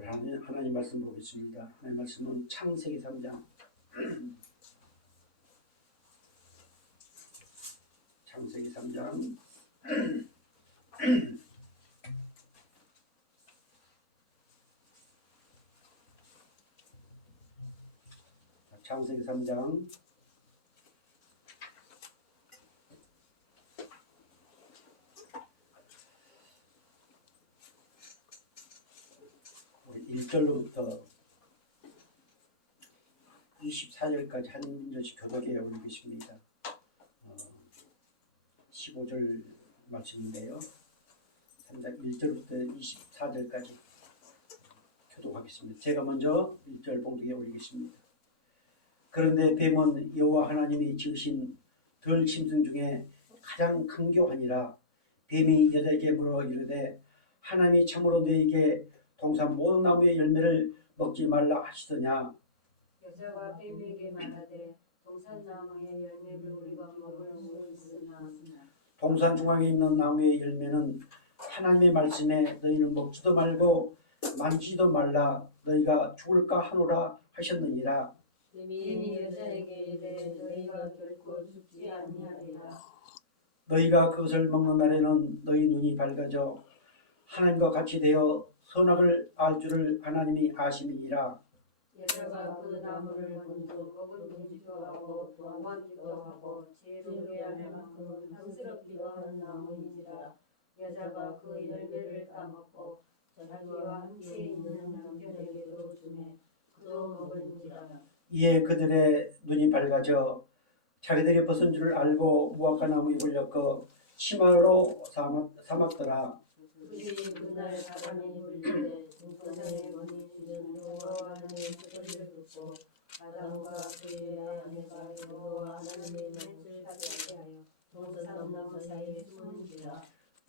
자, 우리 하나님 말씀 보겠습니다. 하나님 말씀은 창세기 3장 창세기 3장 창세기 3장 1절로부터 24절까지 한 절씩 교독해 올리겠습니다. 15절 말씀인데요. 3장 1절부터 24절까지 교독하겠습니다. 제가 먼저 1절 봉독해 올리겠습니다. 그런데 뱀은 여호와 하나님이 지으신 들 짐승 중에 가장 강교하니라. 뱀이 여자에게 물어 이르되 하나님이 참으로 너에게 동산 모든 나무의 열매를 먹지 말라 하시더냐. 여자가 뱀에게 말하되 동산 나무의 열매를 우리가 먹을 수 있으나 동산 중앙에 있는 나무의 열매는 하나님의 말씀에 너희는 먹지도 말고 만지지도 말라 너희가 죽을까 하노라 하셨느니라. 뱀이 여자에게 이르되 너희가 결코 죽지 아니하리라. 너희가 그것을 먹는 날에는 너희 눈이 밝아져 하나님과 같이 되어 선악을 알 줄을 하나님이 아심이니라. 여자가 그 나무를 본즉 먹을만지도 하고 좋아하기도 하고 지혜롭게 할 만큼 향스럽기도 하는 나무인지라. 여자가 그 열매를 따먹고 자기와 함께 있는 남편에게도 주매 그도 먹을지라. 이에 그들의 눈이 밝아져 자기들이 벗은 줄을 알고 무화과 나무 잎을 엮어 치마로 삼았더라. 그들이 그날 바람이 불 때 동산의 문이 지른 여호와 하나님의 소리를 듣고 아담과 그의 아내가 여호와 하나님의 낯을 찾게 하여 동산 나무 사이에 숨은지라.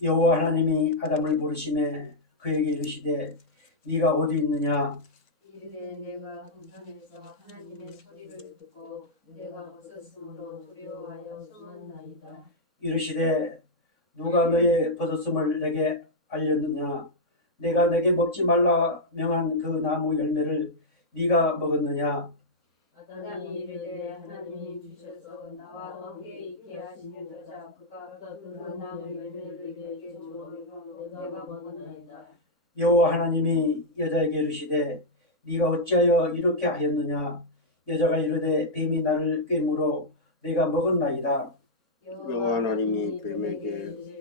여호와 하나님이 아담을 부르시매 그에게 이르시되 네가 어디 있느냐. 이르되 내가 동산에서 하나님의 소리를 듣고 내가 벗었으므로 두려워하여 숨었나이다. 이르시되 누가 너의 벗었음을 내게 알렸느냐. 내가 내게 먹지 말라 명한 그 나무 열매를 네가 먹었느냐. 아담이 이르되 하나님이 주셔서 나와 함께 있게 하시는 여자 그가 그 나무 열매를 내게 주어 내가 먹었나이다. 여호와 하나님이 여자에게 이르시되 네가 어찌하여 이렇게 하였느냐. 여자가 이르되 뱀이 나를 꿰물어 내가 먹었나이다. 여호와 하나님이 뱀에게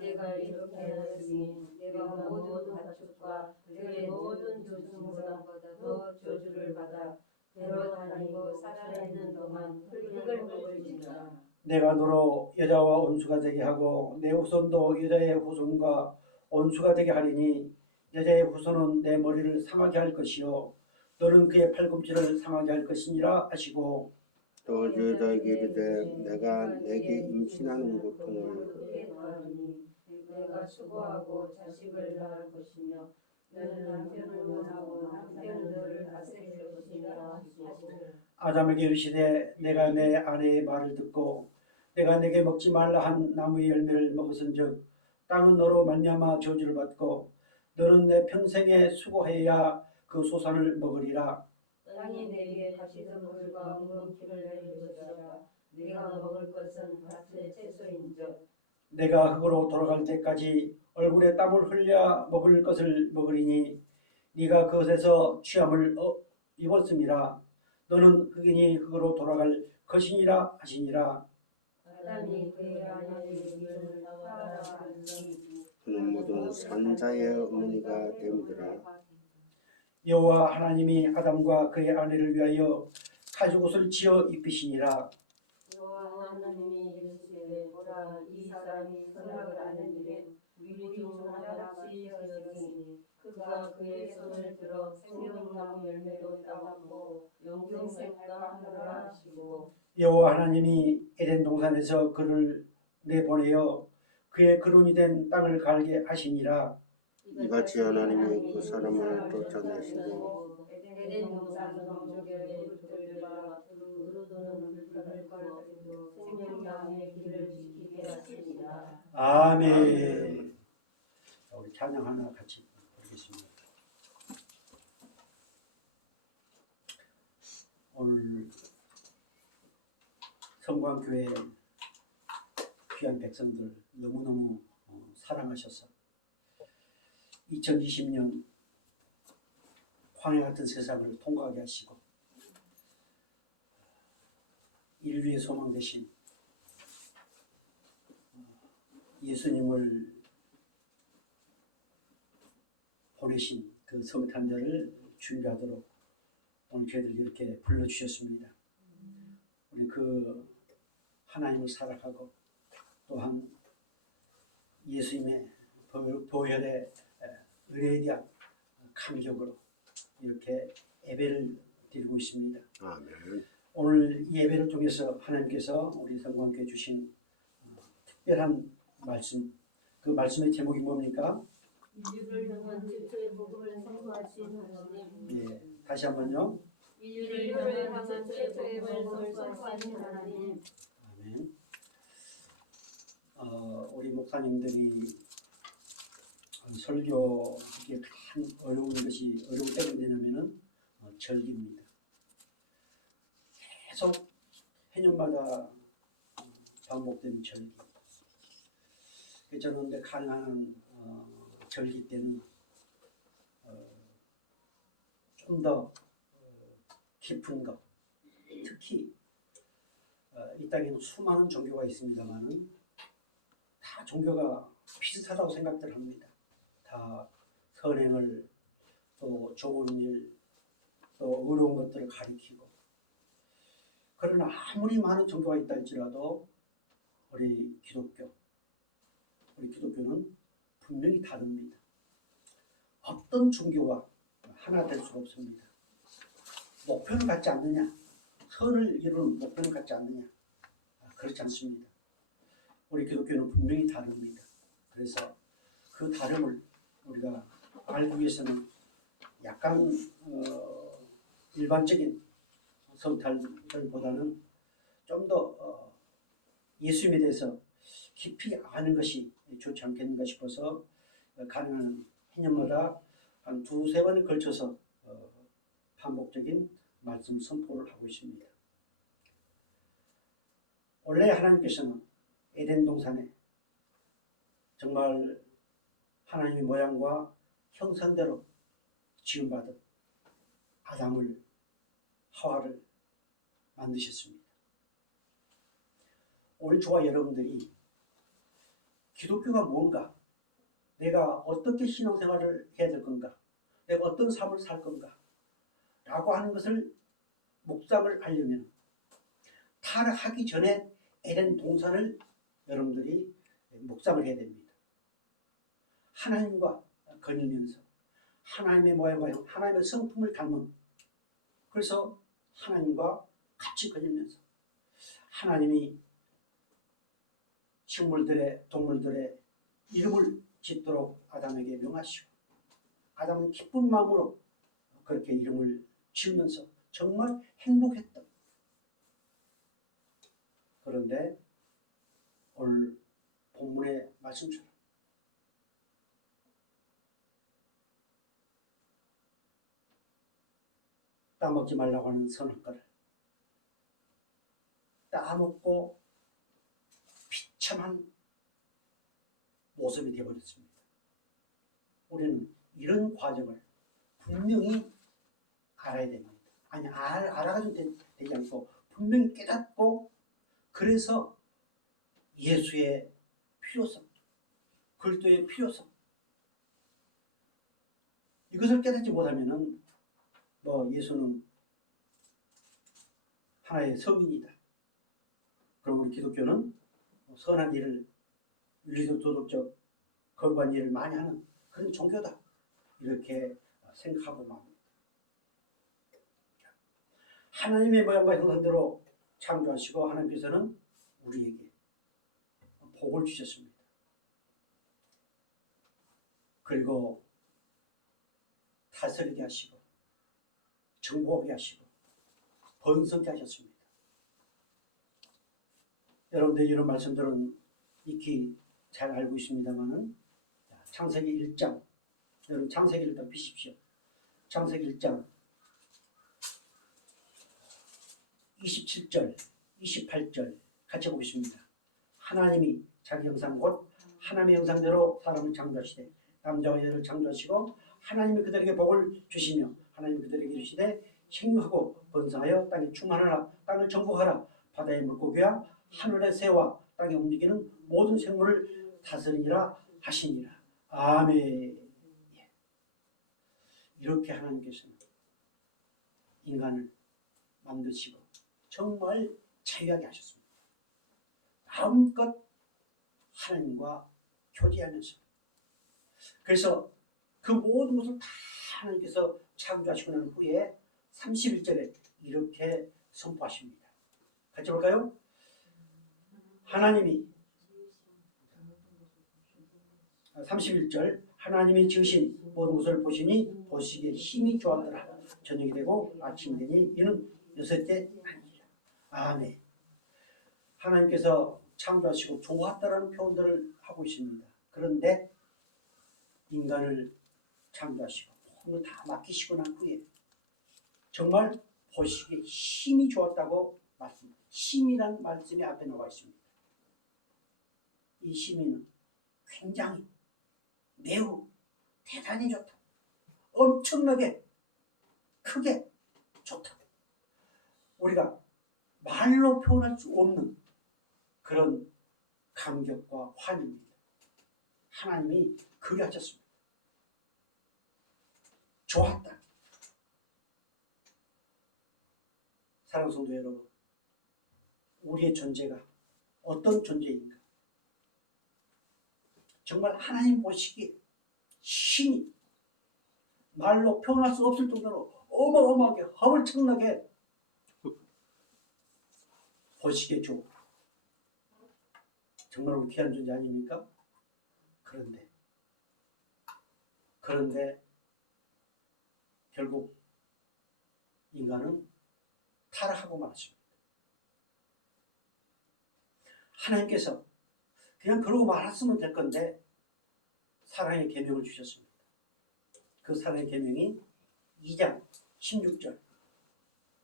내가 이렇게 하였으니 내가 모든 가축과 들의 모든 조승보다 더 저주를 받아 배로 다니고 살아있는 동안 흙을 먹을지라. 내가 너로 여자와 온수가 되게 하고 내 후손도 여자의 후손과 온수가 되게 하리니 여자의 후손은 내 머리를 상하게 할 것이요 너는 그의 팔꿈치를 상하게 할 것이니라 하시고 또 여자에게 이르되 내가 내게 임신하는 고통을 내가 수고하고 자식을 낳을 것이며 너는 남편을 원하고 남편은 너를 다스릴 것이라 하시고 아담에게 이르시되 내가 내 아내의 말을 듣고 내가 내게 먹지 말라 한 나무의 열매를 먹었은즉 땅은 너로 말미암아 저주를 받고 너는 내 평생에 수고해야 그 소산을 먹으리라. 땅이 내게 가시덤불과 묵은기를 내릴 것이라. 네가 먹을 것은 밭의 채소인즉 내가 흙으로 돌아갈 때까지 얼굴에 땀을 흘려 먹을 것을 먹으리니 네가 그것에서 취함을 입었음이라. 너는 흙이니 흙으로 돌아갈 것이니라 하시니라. 아담이 그의 아내에게 이름을 하와라 하니 그는 모든 산자의 어머니가 됨이더라. 여호와 하나님이 아담과 그의 아내를 위하여 가죽옷을 지어 입히시니라. 여호와 하나님이 이르시되 보라 이 사람이 선악을 아는 일에 우리 중 하나같이 되었으니 그가 그의 손을 들어 생명나무 열매도 따먹고 영생할까 하노라 하시고 여호와 하나님이 에덴 동산에서 그를 내보내어 그의 근원이 된 땅을 갈게 하시니라. 이같이 하나님이 그 사람을 쫓아내시고 에덴 동산 동쪽에 그들과 두루두는 불편을 걸고 생명나무의 길을 지키게 하시니라. 아멘. 우리 찬양 하나 같이 부르겠습니다. 오늘 성광교회 귀한 백성들 너무너무 사랑하셔서 2020년 광야 같은 세상을 통과하게 하시고 인류의 소망 되신 예수님을 보내신 그 성탄절을 준비하도록 오늘 저희들 이렇게 불러주셨습니다. 우리 그 하나님을 사랑하고 또한 예수님의 보혈의 은혜에 대한 감격으로 이렇게 예배를 드리고 있습니다. 아멘. 오늘 이 예배를 통해서 하나님께서 우리 성광교회 주신 특별한 말씀, 그 말씀의 제목이 뭡니까? 인류를 향한 최초의 복음을 선포하신 하나님. 예, 다시 한번요. 인류를 향한 최초의 복음을 선포하신 하나님. 아멘. 우리 목사님들이 설교하기에 가장 어려운 때가 뭐냐면은 절기입니다. 계속 해년마다 반복되는 절기. 저는 근데 가능한 절기 때는 좀 더 깊은 것, 특히 이 땅에는 수많은 종교가 있습니다만은 다 종교가 비슷하다고 생각들 합니다. 다 선행을 또 좋은 일, 또 어려운 것들을 가리키고 그러나 아무리 많은 종교가 있다 할지라도 우리 기독교는 분명히 다릅니다. 어떤 종교와 하나 될 수가 없습니다. 목표는 같지 않느냐? 선을 이루는 목표는 같지 않느냐? 그렇지 않습니다. 우리 기독교는 분명히 다릅니다. 그래서 그 다름을 우리가 알기 위해서는 약간 일반적인 성탄절보다는 좀 더 예수님에 대해서 깊이 아는 것이 좋지 않겠는가 싶어서 가능한 해년마다 한 두세 번에 걸쳐서 반복적인 말씀 선포를 하고 있습니다. 원래 하나님께서는 에덴 동산에 정말 하나님의 모양과 형상대로 지음받은 아담을 하와를 만드셨습니다. 오늘 저와 여러분들이 기독교가 뭔가, 내가 어떻게 신앙생활을 해야 될 건가, 내가 어떤 삶을 살 건가 라고 하는 것을 묵상을 하려면 타락하기 전에 에덴 동산을 여러분들이 묵상을 해야 됩니다. 하나님과 거닐면서 하나님의 모양과 하나님의 성품을 닮은, 그래서 하나님과 같이 거닐면서 하나님이 식물들의 동물들의 이름을 짓도록 아담에게 명하시고 아담은 기쁜 마음으로 그렇게 이름을 지으면서 정말 행복했다. 그런데 오늘 본문의 말씀처럼 따먹지 말라고 하는 선악과를 따먹고 비참한 모습이 되어버렸습니다. 우리는 이런 과정을 분명히 알아야 됩니다. 아니, 알아가지고 되지 않고 분명히 깨닫고, 그래서 예수의 필요성, 그리스도의 필요성, 이것을 깨닫지 못하면은 예수는 하나의 성인이다. 그럼 우리 기독교는 선한 일을, 윤리적 도덕적 거룩한 일을 많이 하는 그런 종교다, 이렇게 생각하고 맙니다. 하나님의 모양과 형상대로 창조하시고 하나님께서는 우리에게 복을 주셨습니다. 그리고 다스리게 하시고 정복하게 하시고 번성케 하셨습니다. 여러분들 이런 말씀들은 익히 잘 알고 있습니다만은 창세기 1장, 여러분 창세기를 더 피십시오. 창세기 1장 27절, 28절 같이 보겠습니다. 하나님이 자기 형상 곧 하나님의 형상대로 사람을 창조하시되 남자와 여자를 창조하시고 하나님이 그들에게 복을 주시며 하나님이 그들에게 이르시되 생육하고 번성하여 땅에 충만하라. 땅을 정복하라. 바다의 물고기와 하늘의 새와 땅에 움직이는 모든 생물을 다스리니라 하시니라. 아멘. 이렇게 하나님께서는 인간을 만드시고 정말 자유하게 하셨습니다. 마음껏 하나님과 교제하면서. 그래서 그 모든 것을 다 하나님께서 창조하시고 난 후에 31절에 이렇게 선포하십니다. 같이 볼까요? 하나님이 31절 하나님이 지으신 모든 것을 보시니 보시기에 힘이 좋았더라. 저녁이 되고 아침이 되니 이는 여섯째 아니라. 아멘. 하나님께서 창조하시고 좋았다라는 표현들을 하고 있습니다. 그런데 인간을 창조하시고 모든 걸 다 맡기시고 난 후에 정말 보시기에 힘이 좋았다고 말씀합니다. 힘이란 말씀이 앞에 나와 있습니다. 이 힘이는 굉장히 매우 대단히 좋다. 엄청나게 크게 좋다. 우리가 말로 표현할 수 없는 그런 감격과 환희입니다. 하나님이 그리 하셨습니다. 좋았다. 사랑하는 성도 여러분, 우리의 존재가 어떤 존재인가? 정말 하나님 보시기에 힘이 말로 표현할 수 없을 정도로 어마어마하게 허물청나게 보시기에 좋고 정말 귀한 존재 아닙니까? 그런데 결국 인간은 타락하고 말았습니다. 하나님께서 그냥 그러고 말았으면 될 건데 사랑의 계명을 주셨습니다. 그 사랑의 계명이 2장 16절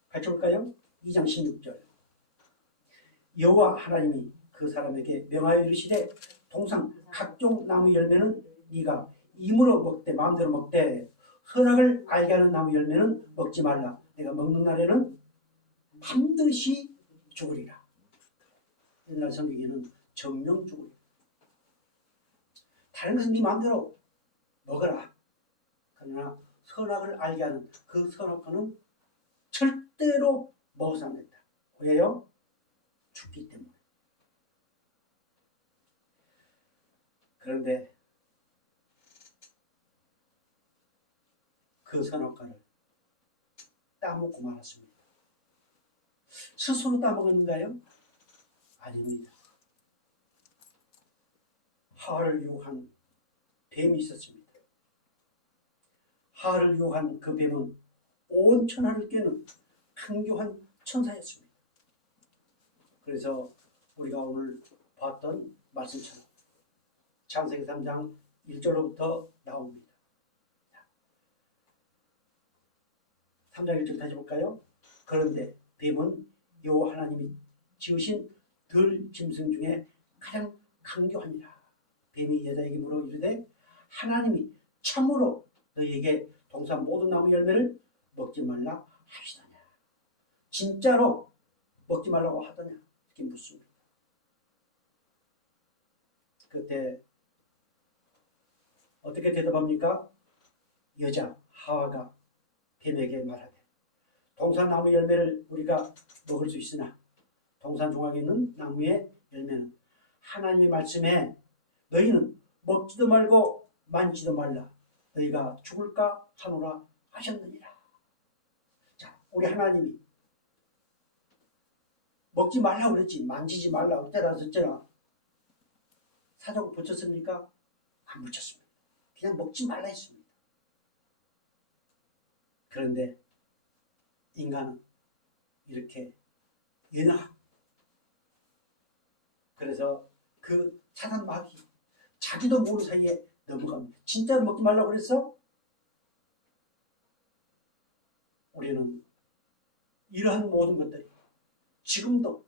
같이 볼까요? 2장 16절 여호와 하나님이 그 사람에게 명하여 이르시되 동상 각종 나무 열매는 네가 임으로 먹되 마음대로 먹되 선악을 알게 하는 나무 열매는 먹지 말라. 내가 먹는 날에는 반드시 죽으리라. 옛날 성경에는 정령 죽으리라. 다른 것은 네 마음대로 먹어라. 그러나 선악을 알게 하는 그 선악과는 절대로 먹어서 안 된다. 왜요? 죽기 때문에. 그런데 그 선악과를 따먹고 말았습니다. 스스로 따먹었는가요? 아닙니다. 하와를 유혹한 뱀이 있었습니다. 하와를 유혹한 그 뱀은 온 천하를 깨는 강교한 천사였습니다. 그래서 우리가 오늘 봤던 말씀처럼 창세기 3장 1절로부터 나옵니다. 3장 1절 다시 볼까요? 그런데 뱀은 여호와 하나님이 지으신 들 짐승 중에 가장 강교하니라. 뱀이 여자에게 물어 이르되 하나님이 참으로 너희에게 동산 모든 나무 열매를 먹지 말라 하시더냐. 진짜로 먹지 말라고 하더냐. 이렇게 묻습니다. 그때 어떻게 대답합니까? 여자 하와가 뱀에게 말하되 동산 나무 열매를 우리가 먹을 수 있으나 동산 종각에 있는 나무의 열매는 하나님의 말씀에 너희는 먹지도 말고 만지도 말라. 너희가 죽을까 하노라 하셨느니라. 자, 우리 하나님이 먹지 말라고 그랬지 만지지 말라 어쩌라 저쩌라 사자고 붙였습니까? 안 붙였습니다. 그냥 먹지 말라 했습니다. 그런데 인간은 이렇게 연약하고 그래서 그 사단 마귀 자기도 모르는 사이에 넘어갑니다. 진짜로 먹지 말라고 그랬어? 우리는 이러한 모든 것들이 지금도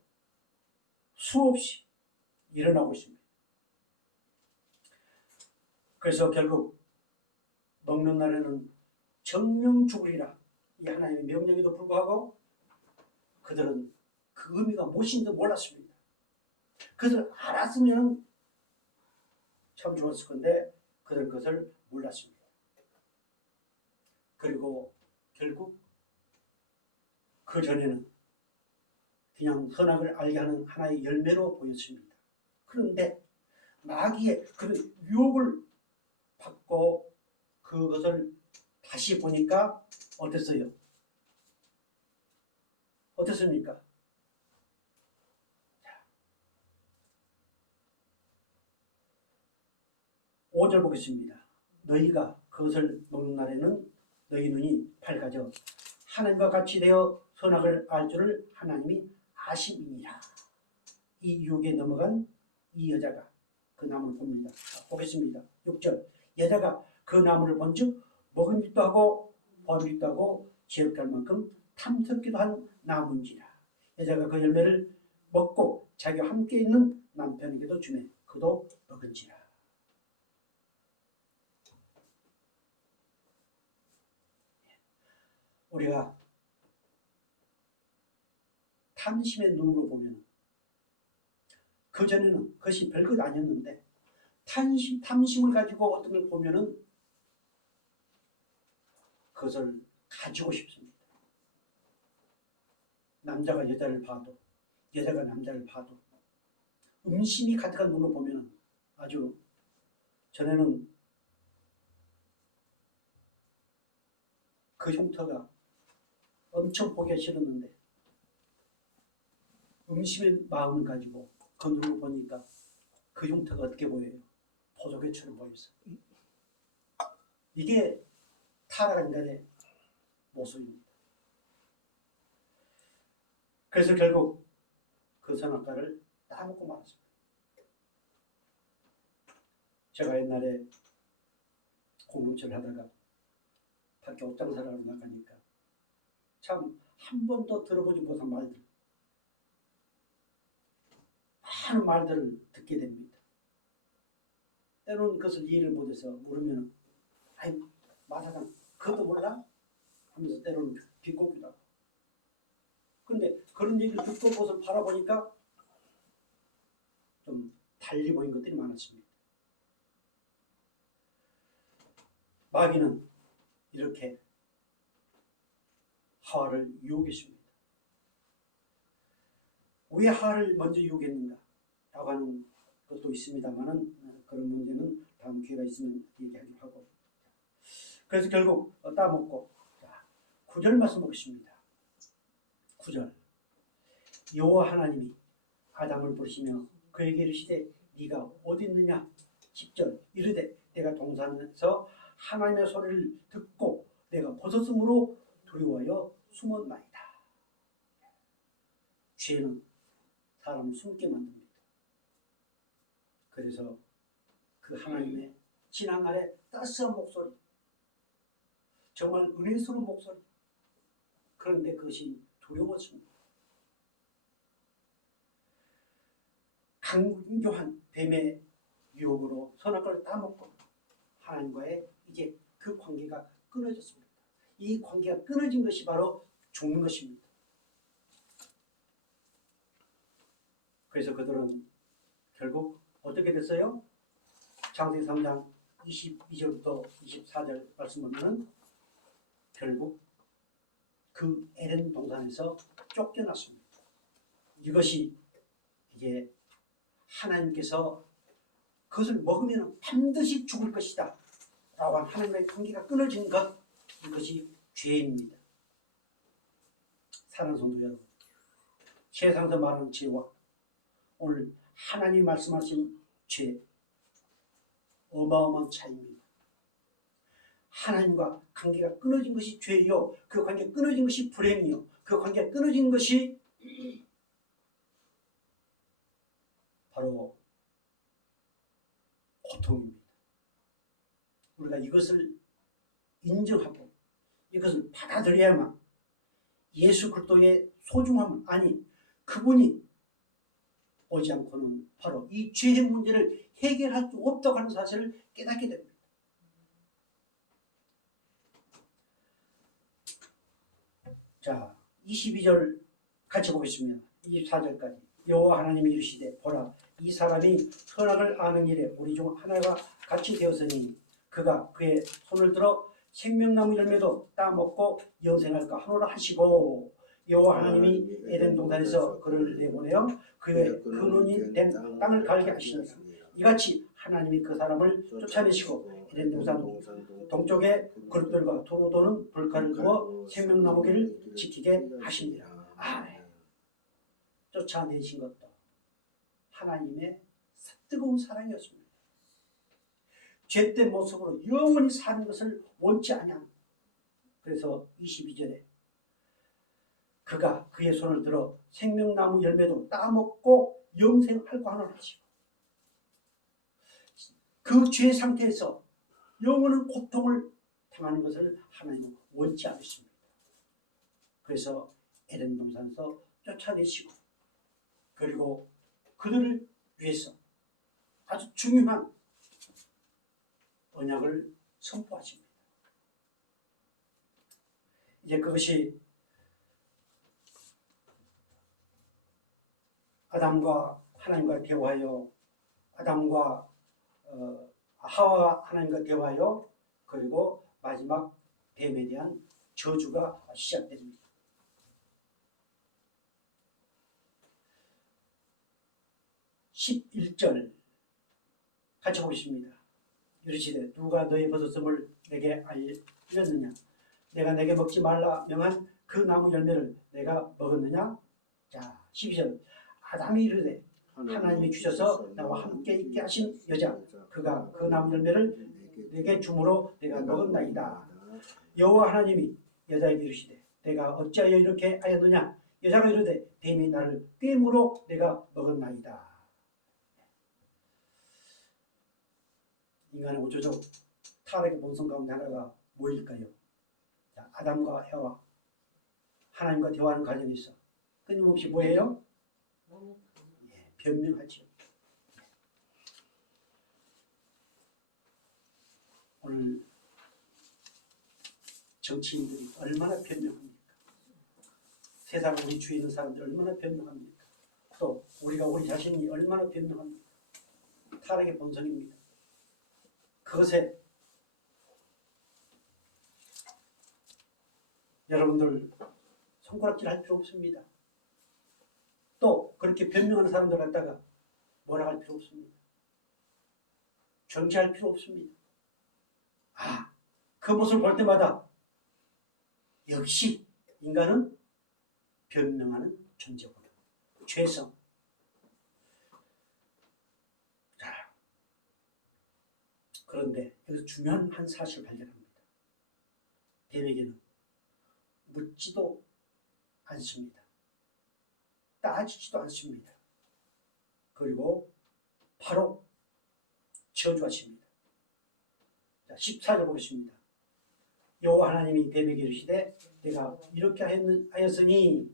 수없이 일어나고 있습니다. 그래서 결국 먹는 날에는 정령 죽으리라 이 하나님의 명령에도 불구하고 그들은 그 의미가 무엇인지 몰랐습니다. 그것을 알았으면 참 좋았을 건데 그들은 그것을 몰랐습니다. 그리고 결국 그 전에는 그냥 선악을 알게 하는 하나의 열매로 보였습니다. 그런데 마귀의 그 유혹을 받고 그것을 다시 보니까 어땠어요? 어땠습니까? 5절 보겠습니다. 너희가 그것을 먹는 날에는 너희 눈이 밝아져 하나님과 같이 되어 선악을 알 줄을 하나님이 아심이니라. 이 유혹에 넘어간 이 여자가 그 나무를 봅니다. 보겠습니다. 6절 여자가 그 나무를 본즉 먹음직도 하고 보음직도 하고 지혜롭게 할 만큼 탐스럽기도 한 나무인지라. 여자가 그 열매를 먹고 자기와 함께 있는 남편에게도 주매 그도 먹은지라. 우리가 탐심의 눈으로 보면 그전에는 그것이 별것 아니었는데 탐심을 가지고 어떤 걸 보면은 그것을 가지고 싶습니다. 남자가 여자를 봐도 여자가 남자를 봐도 음심이 가득한 눈으로 보면 아주 전에는 그 흉터가 엄청 보기가 싫었는데 음심의 마음을 가지고 그 눈으로 보니까 그 흉터가 어떻게 보여요? 보조개처럼 보였어요. 이게 타락한 인간의 모습입니다. 그래서 결국 그 선악과를 따먹고 말았습니다. 제가 옛날에 공동체를 하다가 밖에 옷장 사러 나가니까 참 한 번도 들어보지 못한 말들, 많은 말들을 듣게 됩니다. 때로는 그것을 이해를 못해서 물으면 아이 마사장 그것도 몰라? 하면서 때로는 비꼬기도 하고. 근데 그런 얘기를 듣고 그것을 바라보니까 좀 달리 보인 것들이 많았습니다. 마귀는 이렇게 하와를 유혹했습니다. 왜 하와를 먼저 유혹했는가? 라고 하는 것도 있습니다만은 그런 문제는 다음 기회가 있으면 얘기하기로 하고. 그래서 결국 따먹고 9절 말씀 보겠습니다. 9절 여호와 하나님이 아담을 부르시며 그에게 이르시되 네가 어디 있느냐? 10절 이르되 내가 동산에서 하나님의 소리를 듣고 내가 벗었으므로 두려워하여 숨었나이다. 죄는 사람을 숨게 만듭니다. 그래서 그 하나님의 지난날의 따스한 목소리, 정말 은혜스러운 목소리, 그런데 그것이 두려웠습니다. 강교한 뱀의 유혹으로 선악과를 따먹고 하나님과의 이제 그 관계가 끊어졌습니다. 이 관계가 끊어진 것이 바로 죽는 것입니다. 그래서 그들은 결국 어떻게 됐어요? 창세기 3장 22절부터 24절 말씀 보면 결국 그 에덴 동산에서 쫓겨났습니다. 이것이 이제 하나님께서 그것을 먹으면 반드시 죽을 것이다 라고 한 하나님의 관계가 끊어진 것, 이것이 죄입니다. 사랑하는 성도 여러분, 세상에서 말하는 죄와 오늘 하나님이 말씀하신 죄, 어마어마한 차이입니다. 하나님과 관계가 끊어진 것이 죄이요, 그 관계가 끊어진 것이 불행이요, 그 관계가 끊어진 것이 바로 고통입니다. 우리가 이것을 인정하고 이것을 받아들여야만 예수 그리스도의 소중함을, 아니 그분이 오지 않고는 바로 이 죄의 문제를 해결할 수 없다고 하는 사실을 깨닫게 됩니다. 자, 22절 같이 보겠습니다. 24절까지. 여호와 하나님이 이르시되 보라 이 사람이 선악을 아는 일에 우리 중 하나가 같이 되었으니 그가 그의 손을 들어 생명나무 열매도 따먹고 영생할까 하노라 하시고 여호와 하나님이 에덴 동산에서 그를 내보내어 그의 근원이 된 땅을 갈게 하시니라. 이같이 하나님이 그 사람을 쫓아내시고 에덴 동산 동쪽에 그룹들과 도로 도는 불가를 두어 생명나무 길을 지키게 하시니라. 아멘. 쫓아내신 것도 하나님의 뜨거운 사랑이었습니다. 죄된 모습으로 영원히 사는 것을 원치 아니함. 그래서 22절에 그가 그의 손을 들어 생명나무 열매도 따먹고 영생할까 하노라 하시고 그 죄 상태에서 영원한 고통을 당하는 것을 하나님은 원치 않으십니다. 그래서 에덴 동산에서 쫓아내시고 그리고 그들을 위해서 아주 중요한 언약을 선포하십니다. 이제 그것이 아담과 하나님과 대화하여 아담과 하와가 하나님과 대화하여 그리고 마지막 뱀에 대한 저주가 시작됩니다. 11절 같이 보겠습니다. 이르시되 누가 너의 벗었음을 내게 알렸느냐 내가 내게 먹지 말라 명한 그 나무 열매를 내가 먹었느냐. 자 12절 아담이 이르되 하나님이 주셔서 나와 함께 있게 하신 여자 그가 그 나무 열매를 내게 주므로 내가 먹었나이다. 여호와 하나님이 여자에게 이르시되 내가 어찌하여 이렇게 하였느냐. 여자가 이르되 뱀이 나를 꿰므로 내가 먹었나이다. 인간의 우주적 타락의 본성 가운데 하나가 뭐일까요? 자, 아담과 해와 하나님과 대화하는 과정에서 끊임없이 뭐예요? 변명하죠. 오늘 정치인들이 얼마나 변명합니까? 세상 우리 주위에 있는 사람들이 얼마나 변명합니까? 또 우리가 우리 자신이 얼마나 변명합니까? 타락의 본성입니다. 그것에 여러분들 손가락질 할 필요 없습니다. 또 그렇게 변명하는 사람들 갖다가 뭐라 할 필요 없습니다. 정지할 필요 없습니다. 그 모습을 볼 때마다 역시 인간은 변명하는 존재구나. 죄성. 자, 그런데 여기서 중요한 한 사실을 발견합니다. 뱀에게는 묻지도 않습니다. 따지지도 않습니다. 그리고 바로 저주하십니다. 자, 14절 보겠습니다. 여호와 하나님이 뱀에게 이르시되 내가 이렇게 하였으니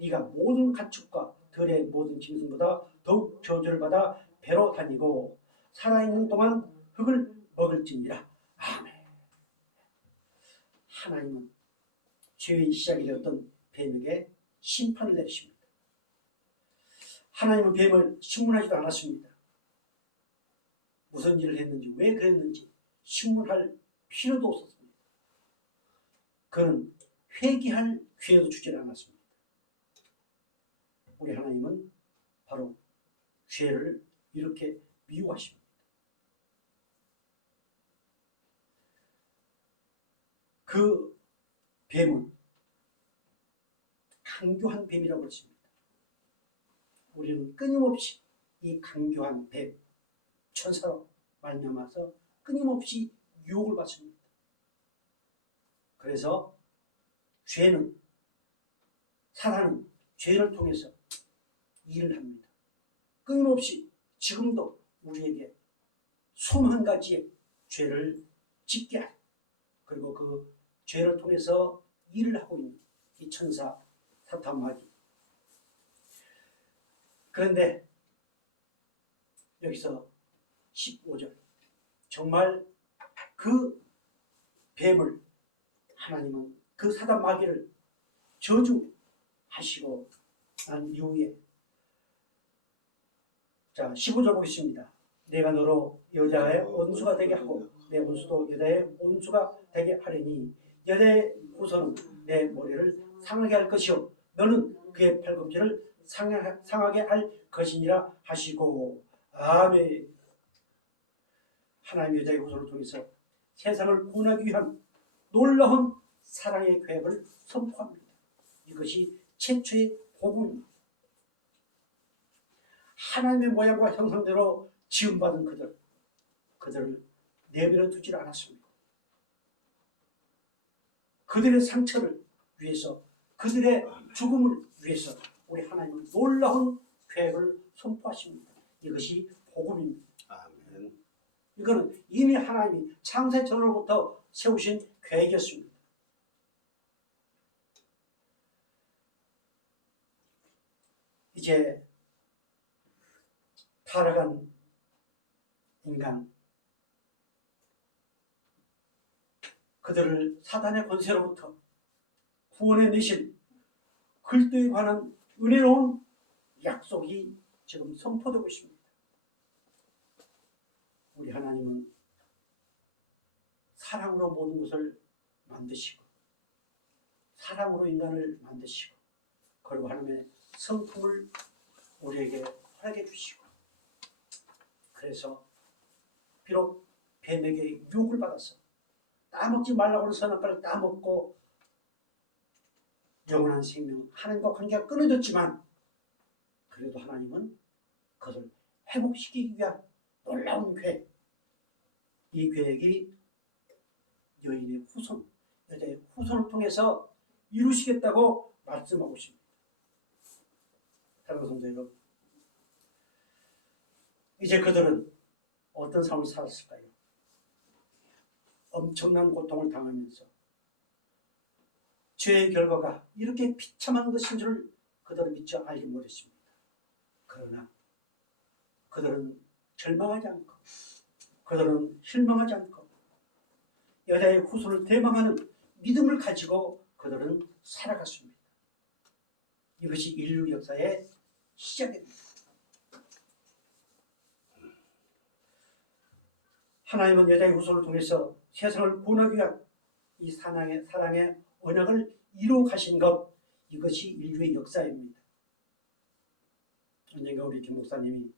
네가 모든 가축과 들의 모든 짐승보다 더욱 저주를 받아 배로 다니고 살아있는 동안 흙을 먹을지니라. 아멘. 하나님은 죄의 시작이 되었던 뱀에게 심판을 내리십니다. 하나님은 뱀을 신문하지도 않았습니다. 무슨 일을 했는지 왜 그랬는지 신문할 필요도 없었습니다. 그는 회개할 기회도 주지 않았습니다. 우리 하나님은 바로 죄를 이렇게 미워하십니다. 그 뱀은 강교한 뱀이라고 했습니다. 우리는 끊임없이 이 강교한 뱀, 천사로 말미암아서 끊임없이 유혹을 받습니다. 그래서 죄는 사단은 죄를 통해서 일을 합니다. 끊임없이 지금도 우리에게 수만 가지의 죄를 짓게 하고 그리고 그 죄를 통해서 일을 하고 있는 이 천사 사탄 마귀. 그런데 여기서 15절 정말 그 뱀을 하나님은 그 사단 마귀를 저주하시고 난 이후에 자 15절 보겠습니다. 내가 너로 여자의 온수가 되게 하고 내 온수도 여자의 온수가 되게 하려니 여자의 후손은 내 머리를 상하게 할 것이요 너는 그의 팔꿈치를 상하게 할 것이니라 하시고 아멘. 하나님 여자의 후손을 통해서 세상을 구원하기 위한 놀라운 사랑의 계획을 선포합니다. 이것이 최초의 복음입니다. 하나님의 모양과 형상대로 지음받은 그들을 내버려 두질 않았습니다. 그들의 상처를 위해서 그들의 죽음을 위해서 우리 하나님은 놀라운 계획을 선포하십니다. 이것이 복음입니다. 아멘. 이거는 이미 하나님이 창세 전으로부터 세우신 계획이었습니다. 이제 타락한 인간 그들을 사단의 권세로부터 구원해 내실 그리스도에 관한 은혜로운 약속이 지금 선포되고 있습니다. 우리 하나님은 사랑으로 모든 것을 만드시고 사랑으로 인간을 만드시고 그리고 하나님의 성품을 우리에게 허락해 주시고 그래서 비록 뱀에게 유혹을 받아서 따먹지 말라고 하는 선악과를 따먹고 영원한 생명 하나님과 관계가 끊어졌지만 그래도 하나님은 그것을 회복시키기 위한 놀라운 계획 이 계획이 여인의 후손 여자의 후손을 통해서 이루시겠다고 말씀하고 있습니다. 사랑하는 성도 여러분 이제 그들은 어떤 삶을 살았을까요? 엄청난 고통을 당하면서 죄의 결과가 이렇게 비참한 것인 줄 그들은 미처 알지 못했습니다. 그러나 그들은 절망하지 않고 그들은 실망하지 않고 여자의 후손을 대망하는 믿음을 가지고 그들은 살아갔습니다. 이것이 인류 역사의 시작입니다. 하나님은 여자의 후손을 통해서 세상을 구원하기 위한 이 사랑의 언약을 이루어 가신 것 이것이 인류의 역사입니다. 언젠가 우리 김 목사님이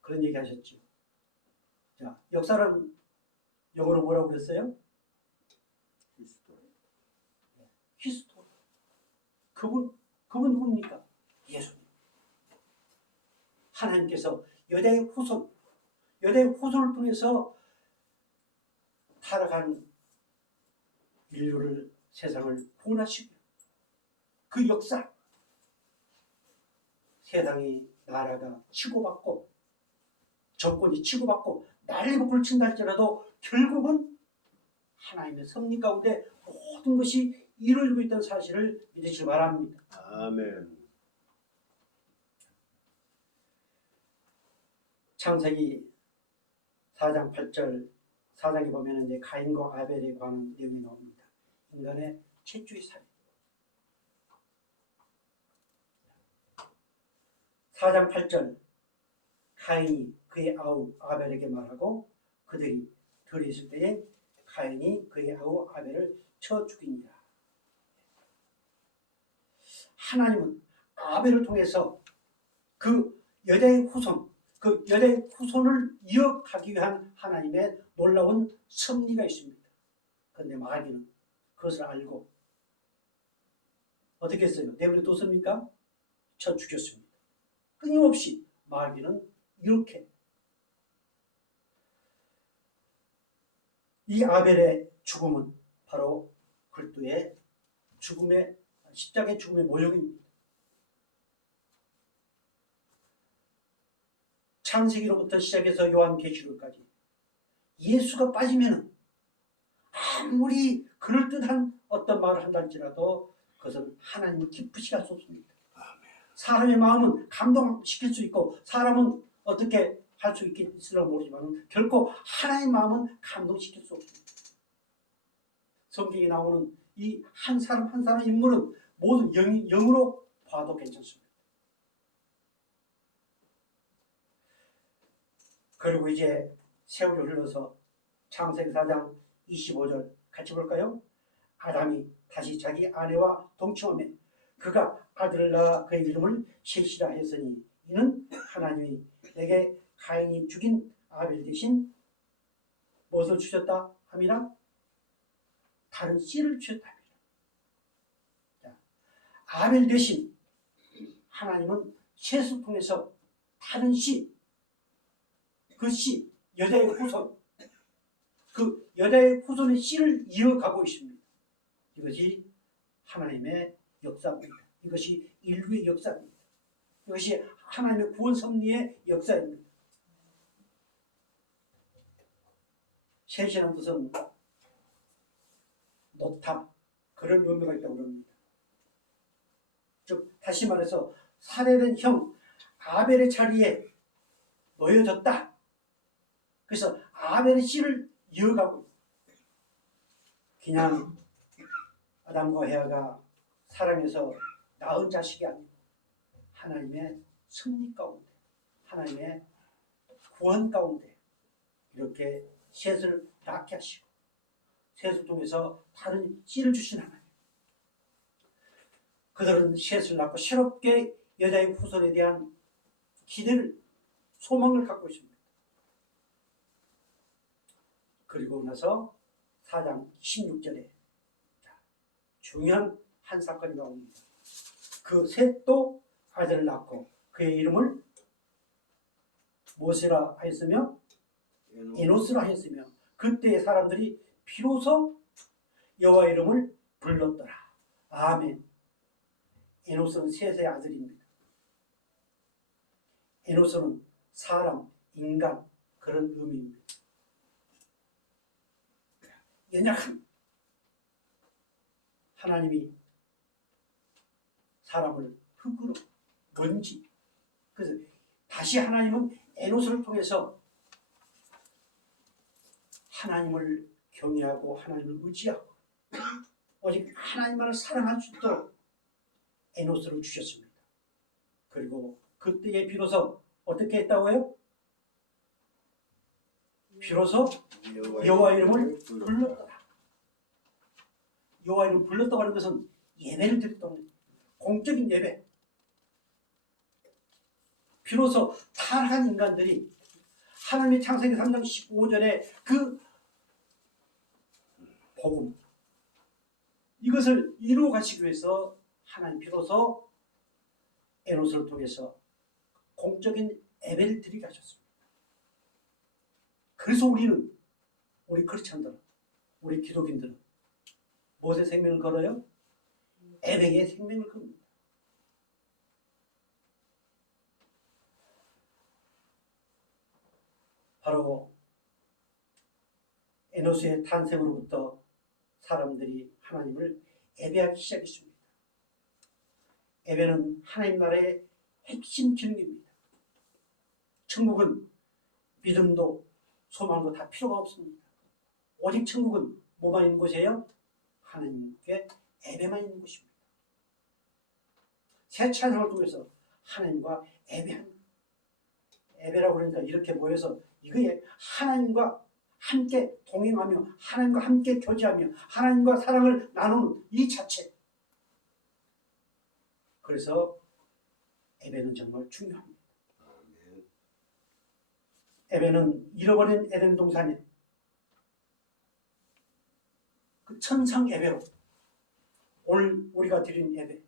그런 얘기 하셨죠. 자, 역사는 영어로 뭐라고 그랬어요? 히스토리. 그분 누굽니까? 예수님. 하나님께서 여자의 후손을 통해서 타락한 인류를 세상을 구원하시고 그 역사 세상이 나라가 치고받고 정권이 치고받고 난리법을 친다 할지라도 결국은 하나님의 섭리 가운데 모든 것이 이루어지고 있다는 사실을 믿으시기 바랍니다. 아멘. 창세기 4장 8절 4장에 보면 이제 가인과 아벨에 관한 내용이 나옵니다. 인간의 최초의 살인. 4장 8절 가인이 그의 아우 아벨에게 말하고 그들이 들에 있을 때에 가인이 그의 아우 아벨을 쳐 죽이니라. 하나님은 아벨을 통해서 그 여자의 후손을 이어가기 위한 하나님의 놀라운 섭리가 있습니다. 그런데 마귀는 그것을 알고 어떻게 했어요? 내버려 뒀습니까? 쳐 죽였습니다. 끊임없이 마귀는 이렇게 이 아벨의 죽음은 바로 그리스도의 십자가의 죽음의 모형입니다. 창세기로부터 시작해서 요한계시록까지 예수가 빠지면 아무리 그럴듯한 어떤 말을 한다 할지라도 그것은 하나님을 기쁘시게 할 수 없습니다. 사람의 마음은 감동시킬 수 있고 사람은 어떻게 할 수 있을지 모르지만 결코 하나님의 마음은 감동시킬 수 없습니다. 성경에 나오는 이 한 사람 한 사람 인물은 모든 영으로 봐도 괜찮습니다. 그리고 이제 세월이 흘러서 창세기 4장 25절 같이 볼까요? 아담이 다시 자기 아내와 동침하며 그가 아들을 낳아 그의 이름을 셋이라 했으니 이는 하나님이 내게 가인이 죽인 아벨 대신 무엇을 주셨다 함이라? 다른 씨를 주셨다 함이라. 아벨 대신 하나님은 셋을 통해서 다른 씨, 그 씨, 여자의 후손, 그 여자의 후손의 씨를 이어가고 있습니다. 이것이 하나님의 역사입니다. 이것이 인류의 역사입니다. 이것이 하나님의 구원 섭리의 역사입니다. 셋이라는 뜻은 놓다, 그런 의미가 있다고 합니다. 즉 다시 말해서 살해된 형 아벨의 자리에 놓여졌다. 그래서 아벨의 씨를 이어가고 그냥 아담과 헤아가 사랑해서 낳은 자식이 아니고 하나님의 승리 가운데, 하나님의 구원 가운데 이렇게 셋을 낳게 하시고 셋을 통해서 다른 씨를 주신 하나님. 그들은 셋을 낳고 새롭게 여자의 후손에 대한 기대를, 소망을 갖고 있습니다. 그리고 나서 4장 16절에 중요한 한 사건이 나옵니다. 그 셋도 아들을 낳고 그의 이름을 무엇이라 하였으며 에노스라 하였으며 그때의 사람들이 비로소 여호와 이름을 불렀더라. 아멘. 에노스는 셋의 아들입니다. 에노스는 사람, 인간 그런 의미입니다. 연약한 하나님이 사람을 흙으로, 먼지, 그래서 다시 하나님은 에노스를 통해서 하나님을 경외하고 하나님을 의지하고 오직 하나님만을 사랑할 수 있도록 에노스를 주셨습니다. 그리고 그때에 비로소 어떻게 했다고요? 비로소 여호와 이름을 불렀더라. 여호와 이름을 불렀다고 하는 것은 예배를 드렸다는 공적인 예배. 비로소 타락한 인간들이 하나님의 창세기 3장 15절에 그 복음, 이것을 이루어 가시기 위해서 하나님 비로소 에노스를 통해서 공적인 예배를 드리게 하셨습니다. 그래서 우리는, 우리 크리스찬들, 우리 기독인들은 무엇의 생명을 걸어요? 예배의 생명을 겁니다. 바로 에노스의 탄생으로부터 사람들이 하나님을 예배하기 시작했습니다. 예배는 하나님 나라의 핵심 기능입니다. 천국은 믿음도 소망도 다 필요가 없습니다. 오직 천국은 뭐만 있는 곳이에요? 하나님께 예배만 있는 곳입니다. 새 찬양을 통해서 하나님과 예배하는, 예배라고 그러니까 이렇게 모여서 이거에 하나님과 함께 동행하며 하나님과 함께 교제하며 하나님과 사랑을 나누는 이 자체. 그래서 예배는 정말 중요합니다. 예배는 잃어버린 에덴 동산에 그 천상 예배로 오늘 우리가 드린 예배,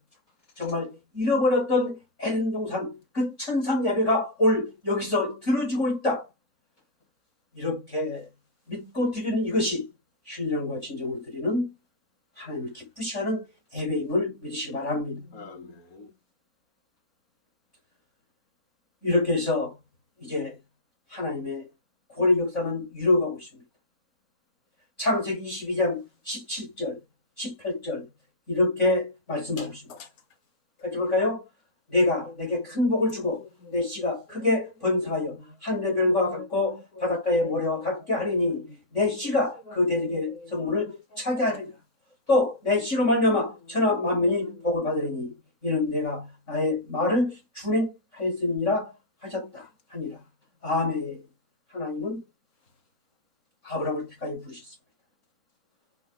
정말 잃어버렸던 에덴 동산 그 천상 예배가 오늘 여기서 들어지고 있다. 이렇게 믿고 드리는 이것이 신령과 진정으로 드리는 하나님을 기쁘시하는 예배임을 믿으시기 바랍니다. 아멘. 이렇게 해서 이제 하나님의 구원의 역사는 이루어가고 있습니다. 창세기 22장 17절, 18절 이렇게 말씀하고 있습니다. 같이 볼까요? 내가 내게 큰 복을 주고 내 씨가 크게 번성하여 하늘의 별과 같고 바닷가의 모래와 같게 하리니 내 씨가 그 대적의 성문을 차지하리라. 또 내 씨로 말미암아 천하 만민이 복을 받으리니 이는 내가 나의 말을 준행하였음이니라 하셨다 하니라. 아멘. 하나님은 아브라함을 택하여 부르셨습니다.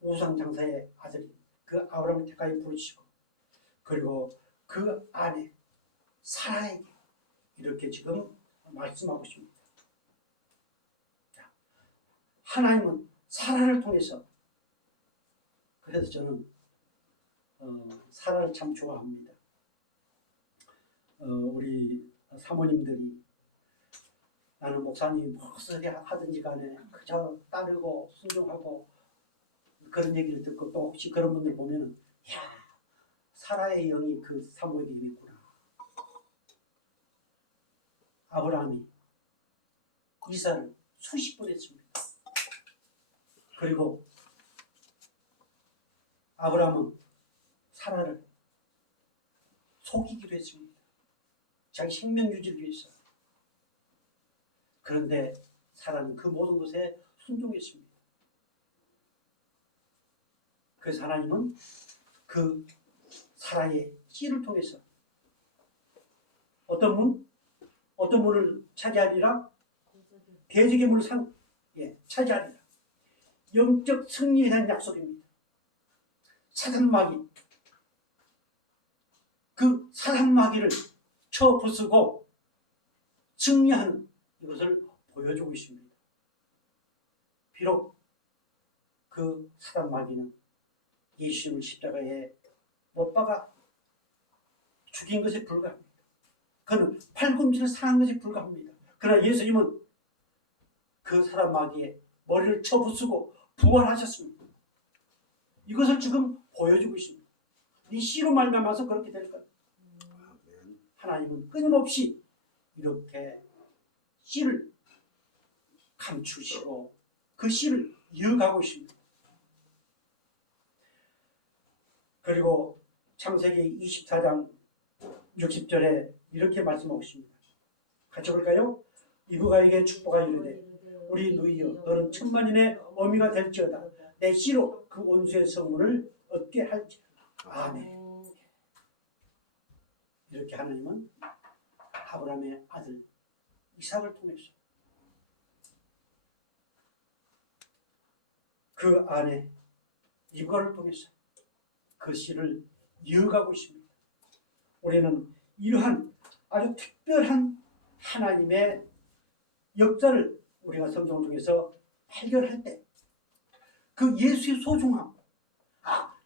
우상장사의 아들인 그 아브라함을 택하여 부르시고 그리고 그 안에 사라에게 이렇게 지금 말씀하고 있습니다. 하나님은 사라를 통해서 그래서 저는 사라를 참 좋아합니다. 우리 사모님들이 나는 목사님이 무엇을 하든지 간에 그저 따르고 순종하고 그런 얘기를 듣고 또 혹시 그런 분들 보면은 야 사라의 영이 그 사모에게 있구나. 아브라함이 이삭을 수십 번 했습니다. 그리고 아브라함은 사라를 속이기도 했습니다. 자기 생명 유지를 위해서. 그런데 사라는 그 모든 것에 순종했습니다. 그래서 하나님은 그 사라의 씨를 통해서 어떤 문을 차지하리라? 대적의 문을 차지하리라. 영적 승리에 대한 약속입니다. 사단 마귀, 그 사단 마귀를 쳐 부수고 승리하는 이것을 보여주고 있습니다. 비록 그 사단 마귀는 예수님을 십자가에 못 박아 죽인 것에 불과합니다. 그는 팔꿈치를 상한 것에 불과합니다. 그러나 예수님은 그 사단 마귀의 머리를 쳐 부수고 부활하셨습니다. 이것을 지금 보여주고 있습니다. 이 씨로 말미암아서 그렇게 될 거예요. 하나님은 끊임없이 이렇게 씨를 감추시고 그 씨를 이어가고 있습니다. 그리고 창세기 24장 60절에 이렇게 말씀하고 있습니다. 같이 볼까요? 이브가에게 축복하 이르되 우리 누이여 너는 천만인의 어미가 될지어다. 내 씨로 그 온수의 성문을 얻게 할지어다. 아멘. 이렇게 하나님은 아브라함의 아들 이삭을 통해서 그 안에 이브가를 통해서 그 씨를 이어가고 있습니다. 우리는 이러한 아주 특별한 하나님의 역사를 우리가 성경을 통해서 발견할 때 그 예수의 소중함,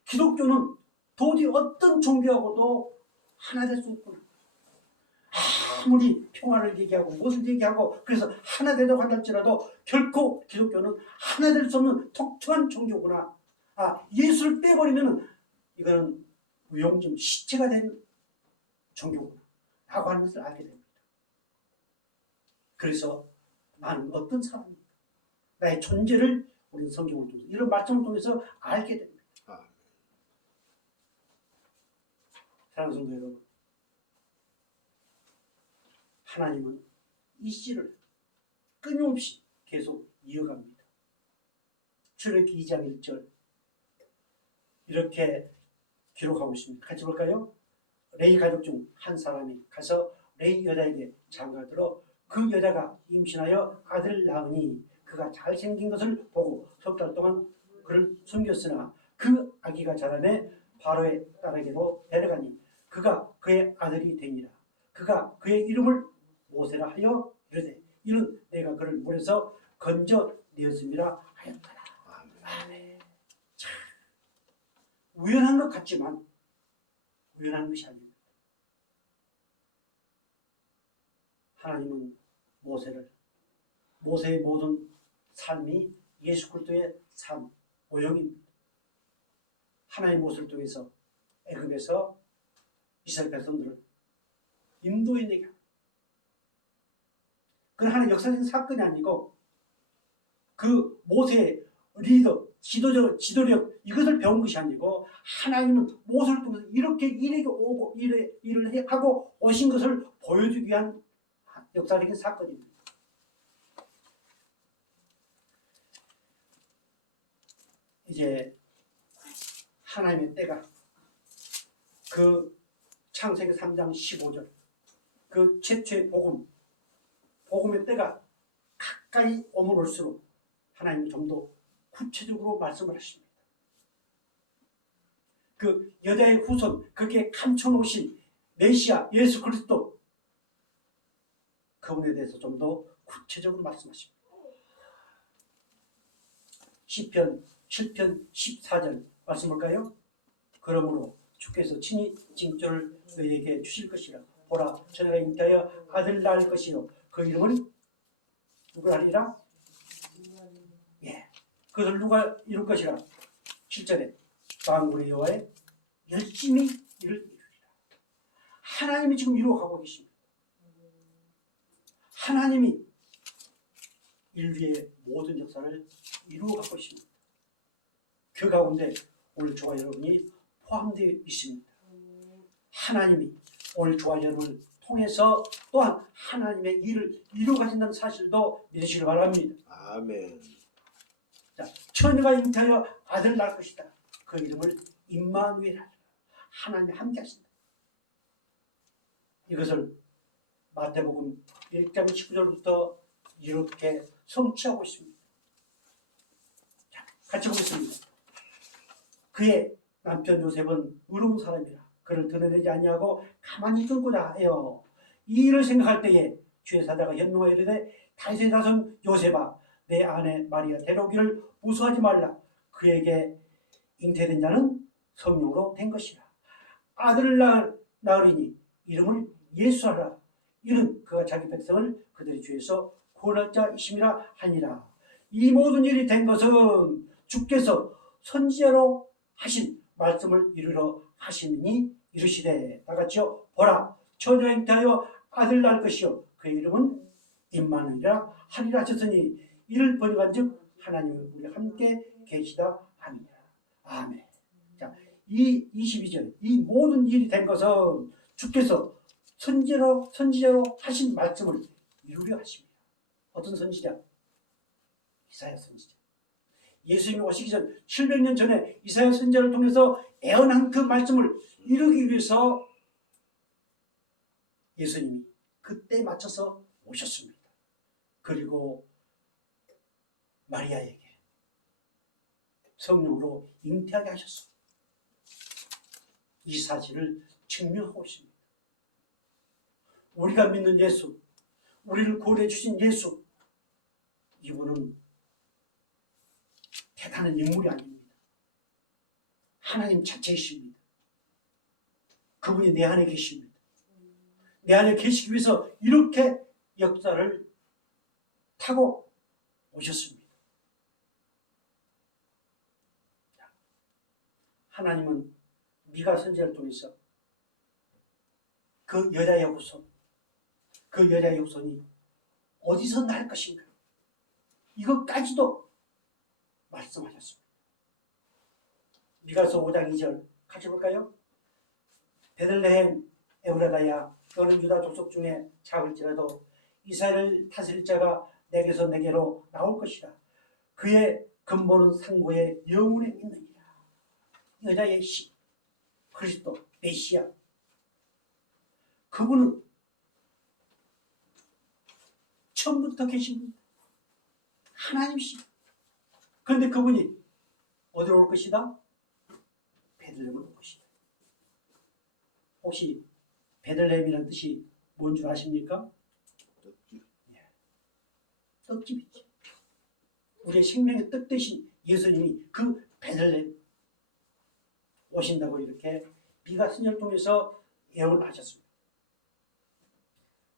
기독교는 도저히 어떤 종교하고도 하나 될 수 없구나. 아무리 평화를 얘기하고 무엇을 얘기하고 그래서 하나 되려고 한다할지라도 결코 기독교는 하나 될 수 없는 독특한 종교구나. 예수를 빼버리면 이거는 무용지물 시체가 된 종교구나 라고 하는 것을 알게 됩니다. 그래서 나는 어떤 사람입니까? 나의 존재를 우리는 성경을 통해서 이런 말씀을 통해서 알게 됩니다. 사랑하는 성도 여러분, 하나님은 이 씨를 끊임없이 계속 이어갑니다. 출애굽기 2장 1절 이렇게 기록하고 있습니다. 같이 볼까요? 레위 가족 중 한 사람이 가서 레위 여자에게 장가들어 그 여자가 임신하여 아들을 낳으니 그가 잘생긴 것을 보고 석 달 동안 그를 숨겼으나 그 아기가 자라매 바로의 딸에게로 데려가니 그가 그의 아들이 되니라. 그가 그의 이름을 모세라 하여 이르되 이는 내가 그를 물에서 건져내었음이라 하였더라. 아멘. 참 우연한 것 같지만 우연한 것이 아닙니다. 하나님은 모세의 모든 삶이 예수 그리스도의 삶, 오형입니다. 하나님의 모세를 통해서 애굽에서 이스라엘 백성들을 인도해내게 합니다. 그건 하나의 역사적인 사건이 아니고 그 모세의 리더, 지도력, 이것을 배운 것이 아니고 하나님은 모세를 통해서 이렇게 일에게 오고 일을 하고 오신 것을 보여주기 위한 역사적인 사건입니다. 이제 하나님의 때가 그 창세기 3장 15절 그 최초의 복음의 때가 가까이 오면 올수록 하나님이 좀 더 구체적으로 말씀을 하십니다. 그 여자의 후손, 거기에 감춰놓으신 메시아 예수 그리스도 그분에 대해서 좀 더 구체적으로 말씀하십니다. 시편 7편 14절 말씀 볼까요? 그러므로 주께서 친히 징조를 너희에게 주실 것이라. 보라, 처녀가 잉태하여 아들 낳을 것이요 그 이름은 누가 하리라? 예, 그것을 누가 이룰 것이라. 7절에 만군의 여호와의 열심히 일을 이루리라. 하나님이 지금 이루어가고 계십니다. 하나님이 인류의 모든 역사를 이루어가고 있습니다. 그 가운데 오늘 저와 여러분이 포함되어 있습니다. 하나님이 오늘 저와 여러분을 통해서 또한 하나님의 일을 이루어가신다는 사실도 믿으시길 바랍니다. 아멘. 자, 처녀가 잉태하여 아들 낳을 것이다. 그 이름을 임마누엘 하리라. 하나님이 함께 하신다. 이것을 마태복음 1장 19절부터 이렇게 성취하고 있습니다. 자, 같이 보겠습니다. 그의 남편 요셉은 의로운 사람이라 그를 드러내지 아니하고 가만히 두고자 해요. 이 일을 생각할 때에 주의 사자가 현명하여 이르되 다윗의 자손 요셉아 내 아내 마리아 데려오기를 무수하지 말라. 그에게 잉태된 자는 성령으로 된 것이라. 아들을 낳으리니 이름을 예수하라. 이는 그가 자기 백성을 그들의 죄에서 구원할 자이심이라 하니라. 이 모든 일이 된 것은 주께서 선지자로 하신 말씀을 이루러 하시니 이르시되 다같이요 보라 처녀가 잉태하여 아들 낳을 것이요 그의 이름은 임마누엘이라 하리라 하셨으니 이를 번역한즉 하나님이 우리 함께 계시다 함이라. 아멘. 자, 이 22절 이 모든 일이 된 것은 주께서 선지자로 하신 말씀을 이루려 하십니다. 어떤 선지자? 이사야 선지자. 예수님이 오시기 전 700년 전에 이사야 선지자를 통해서 애언한 그 말씀을 이루기 위해서 예수님이 그때 맞춰서 오셨습니다. 그리고 마리아에게 성령으로 잉태하게 하셨습니다. 이 사실을 증명하고 있습니다. 우리가 믿는 예수, 우리를 구원해 주신 예수, 이분은 대단한 인물이 아닙니다. 하나님 자체이십니다. 그분이 내 안에 계십니다. 내 안에 계시기 위해서 이렇게 역사를 타고 오셨습니다. 하나님은 미가 선지자를 통해서 그 여자의 후손이 어디서 날 것인가 이것까지도 말씀하셨습니다. 미가서 5장 2절 같이 볼까요? 베들레헴 에브라다야 너는 유다 족속 중에 작을지라도 이스라엘을 다스릴 자가 내게서 내게로 나올 것이라. 그의 근본은 상고의 영혼에 있느니라. 여자의 씨 그리스도 메시아 그분은 처음부터 계신 분 하나님이십니다. 그런데 그분이 어디로 올 것이다? 베들레헴으로 올 것이다. 혹시 베들레헴이라는 뜻이 뭔 줄 아십니까? 떡집이지. 우리의 생명의 떡 대신 예수님이 그 베들레헴 오신다고 이렇게 미가 선지자를 통해서 예언하셨습니다.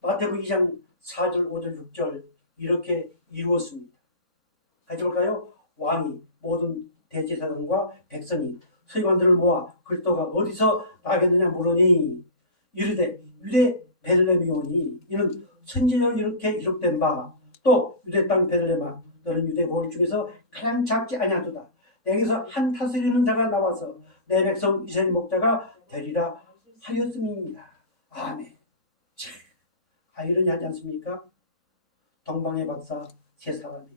마태복음 2장 4절 5절 6절 이렇게 이루었습니다. 같이 볼까요? 왕이 모든 대제사장과 백성이 서기관들을 모아 그리스도가 어디서 나겠느냐 물으니 이르되 유대 베들레헴이 오니 이는 선지자로 이렇게 기록된 바 또 유대 땅 베들레헴아 너는 유대 고을 중에서 가장 작지 아니하도다. 내게서 한 다스리는 자가 나와서 내 백성 이스라엘 목자가 되리라 하였음이니라. 아멘. 참, 아이러니하지 않습니까? 동방의 박사 세 사람이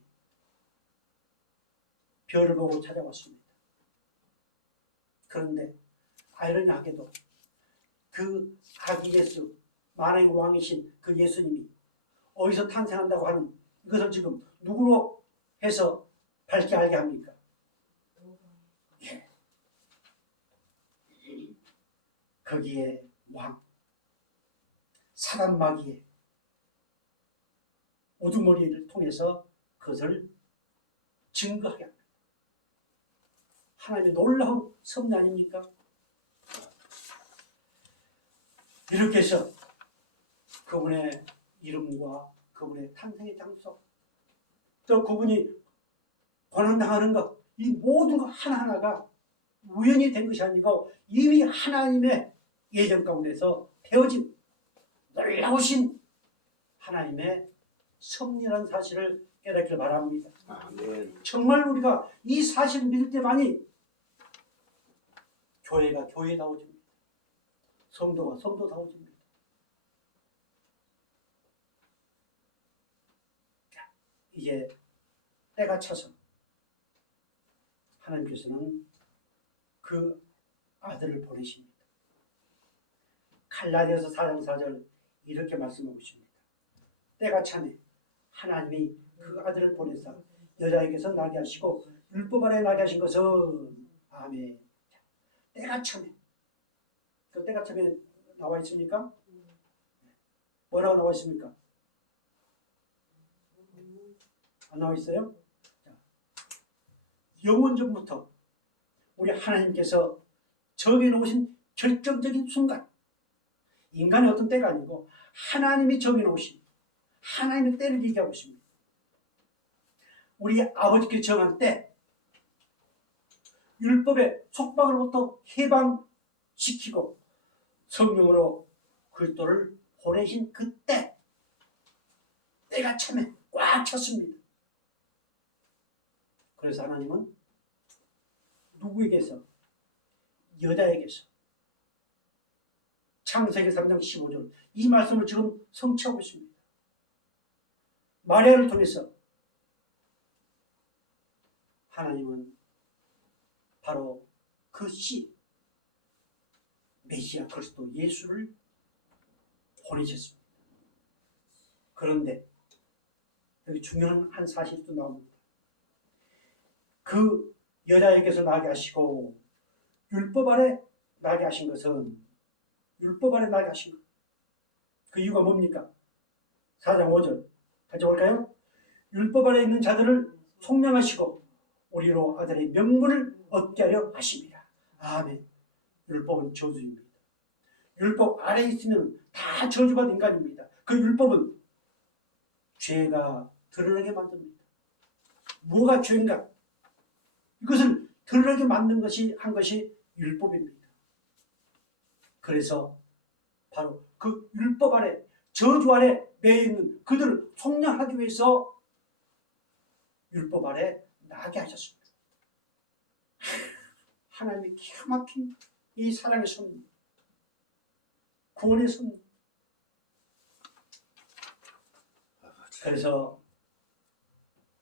별을 보고 찾아왔습니다. 그런데 아이러니하게도 그 아기 예수, 만왕의 왕이신 그 예수님이 어디서 탄생한다고 하는 이것을 지금 누구로 해서 밝게 알게 합니까? 예. 거기에 왕, 사람 마귀의 우두머리를 통해서 그것을 증거하게 합니다. 하나님의 놀라운 섭리 아닙니까? 이렇게 해서 그분의 이름과 그분의 탄생의 장소, 또 그분이 고난당하는 것, 이 모든 것 하나하나가 우연히 된 것이 아니고 이미 하나님의 예정 가운데서 되어진 놀라우신 하나님의 섭리라는 사실을 깨닫기를 바랍니다. 아멘. 정말 우리가 이 사실을 믿을 때만이 교회가 교회다워집니다. 성도가 성도다워집니다. 이제 때가 차서 하나님께서는 그 아들을 보내십니다. 갈라디아서 4장 4절 이렇게 말씀하고 있습니다. 때가 차네 하나님이 그 아들을 보내사 여자에게서 나게 하시고 율법 아래 나게 하신 것은 아멘. 때가 차네. 그 때가 차에 나와 있습니까? 뭐라고 나와 있습니까? 안 나와 있어요? 영원전부터 우리 하나님께서 정해놓으신 결정적인 순간, 인간의 어떤 때가 아니고 하나님이 정해놓으신 하나님의 때를 얘기하고 있습니다. 우리 아버지께 정한 때, 율법의 속박으로부터 해방시키고 성령으로 그리스도를 보내신 그때, 때가 참에 꽉 찼습니다. 그래서 하나님은 누구에게서? 여자에게서. 창세기 3장 15절 이 말씀을 지금 성취하고 있습니다. 마리아를 통해서 하나님은 바로 그 씨, 메시아 그리스도 예수를 보내셨습니다. 그런데 여기 중요한 한 사실도 나옵니다. 그 여자에게서 나게 하시고 율법 아래 나게 하신 것은 율법 아래 나게 하신 것. 그 이유가 뭡니까? 4장 5절 같이 볼까요? 율법 아래 있는 자들을 속량하시고 우리로 아들의 명분을 얻게 하려 하십니다. 아멘. 율법은 저주입니다. 율법 아래 있으면 다 저주받은 인간입니다. 그 율법은 죄가 드러나게 만듭니다. 뭐가 죄인가? 이것을 드러나게 만든 것이 한 것이 율법입니다. 그래서 바로 그 율법 아래 저주 아래 매여 있는 그들을 속량하기 위해서 율법 아래 나게 하셨습니다. 하나님의 기가 막힌 이 사랑의 섭리, 구원의 섭리. 그래서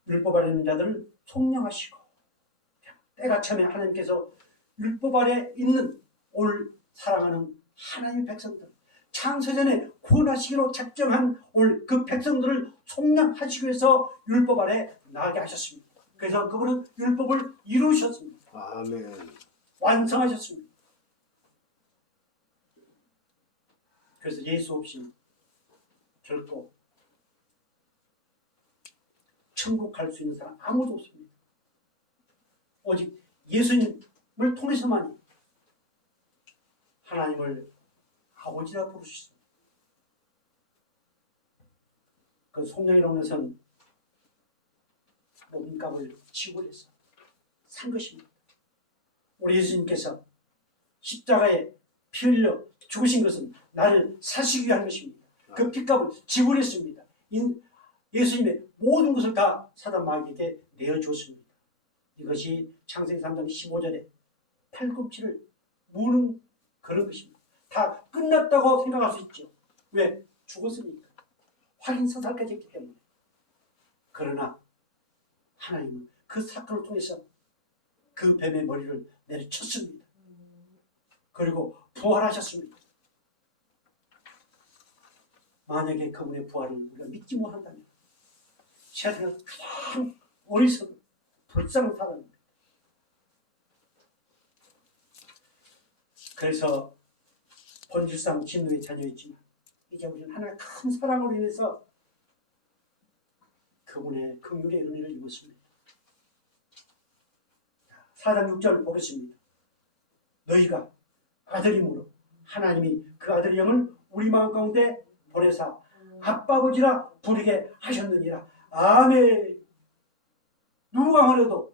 율법 아래 있는 자들을 속량하시고 때가 차면 하나님께서 율법 아래 있는 오늘 사랑하는 하나님의 백성들, 창세전에 구원하시기로 작정한 오늘 그 백성들을 속량하시기 위해서 율법 아래 나게 하셨습니다. 그래서 그분은 율법을 이루셨습니다. 아멘. 완성하셨습니다. 그래서 예수 없이 결코 천국 갈 수 있는 사람 아무도 없습니다. 오직 예수님을 통해서만이 하나님을 아버지라 부르셨습니다. 그 속량이라는 것은 몸값을 지불해서 산 것입니다. 우리 예수님께서 십자가에 피 흘려 죽으신 것은 나를 사시기 위한 것입니다. 그 피값을 지불했습니다. 예수님의 모든 것을 다 사단 마귀에게 내어주었습니다. 이것이 창세기 3장 15절에 팔꿈치를 무는 그런 것입니다. 다 끝났다고 생각할 수 있죠. 왜? 죽었으니까. 확인 사살까지 했기 때문에. 그러나 하나님은 그 사건을 통해서 그 뱀의 머리를 내리쳤습니다. 그리고 부활하셨습니다. 만약에 그분의 부활을 우리가 믿지 못한다면 세상에서 가장 어리석은 불쌍한 사람입니다. 그래서 본질상 진노에 자녀있지만 이제 우리는 하나님의 큰 사랑으로 인해서 그분의 긍휼의 은혜를 입었습니다. 4장 6절 보겠습니다. 너희가 아들임으로 하나님이 그 아들의 영을 우리 마음 가운데 보내사 아빠 아버지라 부르게 하셨느니라. 아멘. 누가 말해도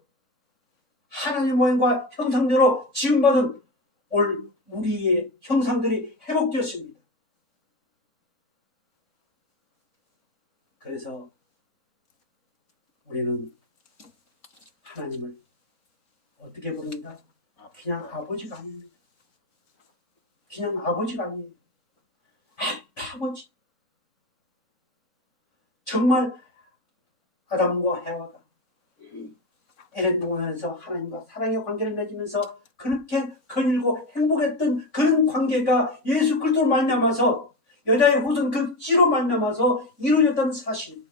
하나님 모양과 형상대로 지음받은 올 우리의 형상들이 회복되었습니다. 그래서 우리는 하나님을 어떻게 부른다? 그냥 아버지가 아닙니다. 그냥 아버지가 아니에요. 아버지. 정말 아담과 해와가 에덴 동산에서 하나님과 사랑의 관계를 맺으면서 그렇게 거닐고 행복했던 그런 관계가 예수 그리스도로 말미암아서 여자의 후손 그 씨로 말미암아서 이루어졌다는 사실.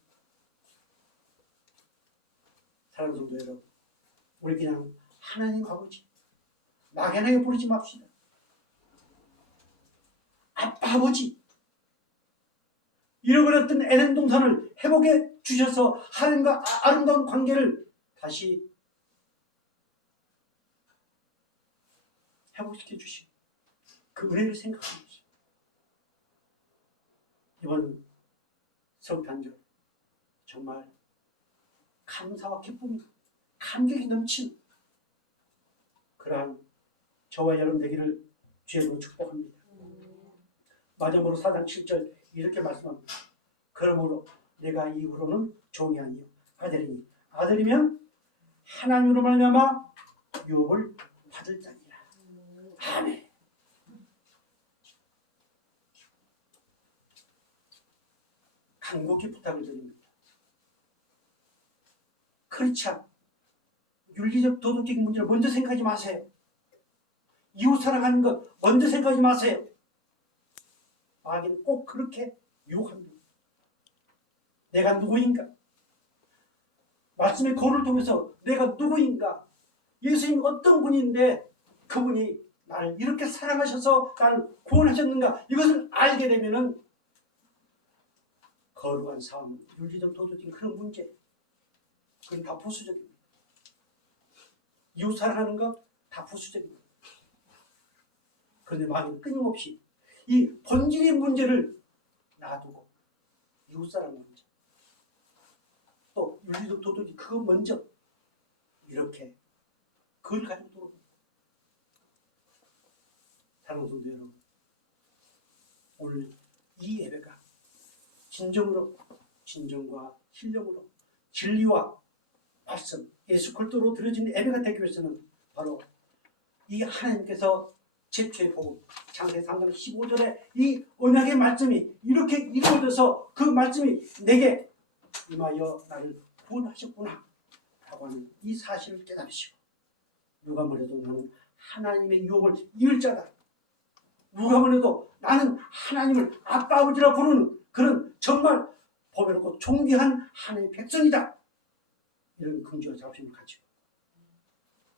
사랑하는 성도 여러분, 우리 그냥 하나님 아버지 막연하게 부르지 맙시다. 아빠 아버지. 잃어버렸던 에덴 동산을 회복해 주셔서 하나님과 아름다운 관계를 다시 회복시켜 주신 그 은혜를 생각하는 것입니다. 이번 성탄절 정말 감사와 기쁨이 감격이 넘치는 그러한 저와 여러분 되기를 주의로 축복합니다. 마지막으로 4장 7절 이렇게 말씀합니다. 그러므로 내가 이후로는 종이 아니요 아들이니 아들이면 하나님으로 말미암아 유업을 받을 자니라. 아멘. 간곡히 부탁을 드립니다. 그렇지 않아. 윤리적 도덕적인 문제를 먼저 생각하지 마세요. 이웃 사랑하는 것 먼저 생각하지 마세요. 마귀는 꼭 그렇게 유혹합니다. 내가 누구인가? 말씀의 거울을 통해서 내가 누구인가? 예수님 어떤 분인데 그분이 나를 이렇게 사랑하셔서 나를 구원하셨는가? 이것을 알게 되면은 거룩한 삶, 윤리적 도덕적인 그런 문제 그건 다 부수적입니다. 이웃 사랑하는 것 다 부수적입니다. 그런데 마귀는 끊임없이 이 본질의 문제를 놔두고 이웃 사랑 문제 또 윤리적 도덕이 그거 먼저 이렇게 그걸 가지고 들어옵니다. 사랑하는 성도 여러분, 오늘 이 예배가 진정으로 진정과 신령으로 진리와 말씀 예수 그리스도로 드려진 예배가 되기 위해서는 바로 이 하나님께서 제초의 복음 창세기 3장 15절에 이 언약의 말씀이 이렇게 이루어져서 그 말씀이 내게 임하여 나를 구원하셨구나 라고 하는 이 사실을 깨달으시고 누가 뭐래도 나는 하나님의 유업을 이을 자다. 누가 뭐래도 나는 하나님을 아빠 아버지라 부르는 그런 정말 보배롭고 존귀한 하나님의 백성이다. 이런 긍지와 자부심을 가지고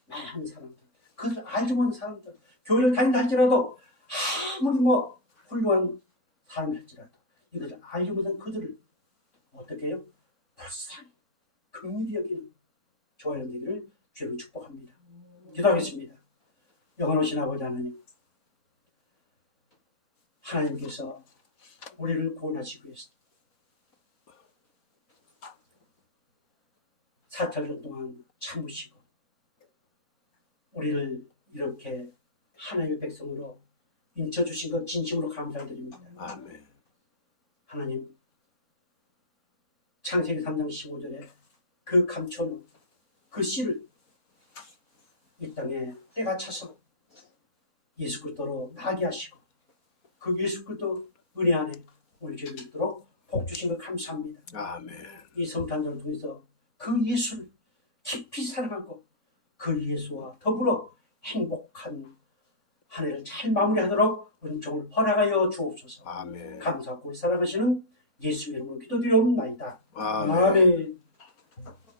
많은 사람들 그것을 알지 못하는 사람들 교회를 다닌다 할지라도 아무리 뭐 훌륭한 사람이 할지라도 이것을 알지 못한 그들을 어떻게 해요? 불쌍히 긍휼히 여기는 저와 여러분들을 주로 축복합니다. 기도하겠습니다. 영원하신 아버지 하나님, 하나님께서 우리를 구원하시기 위해서 4,000년 동안 참으시고 우리를 이렇게 하나님의 백성으로 인쳐주신 것 진심으로 감사드립니다. 아멘. 하나님, 창세기 3장 15절에 그 감춰놓은 그 씨를 이 땅에 때가 차서 예수 그리스도로 나게 하시고 그 예수 그리스도 은혜 안에 우리 저희 있도록 복 주신 것 감사합니다. 아멘. 이 성탄절을 통해서 그 예수를 깊이 사랑하고 그 예수와 더불어 행복한 한 해를 잘 마무리하도록 은총을 허락하여 주옵소서. 아멘. 감사하고 우리 사랑하시는 예수 이름으로 기도드리옵나이다. 아멘. 아멘.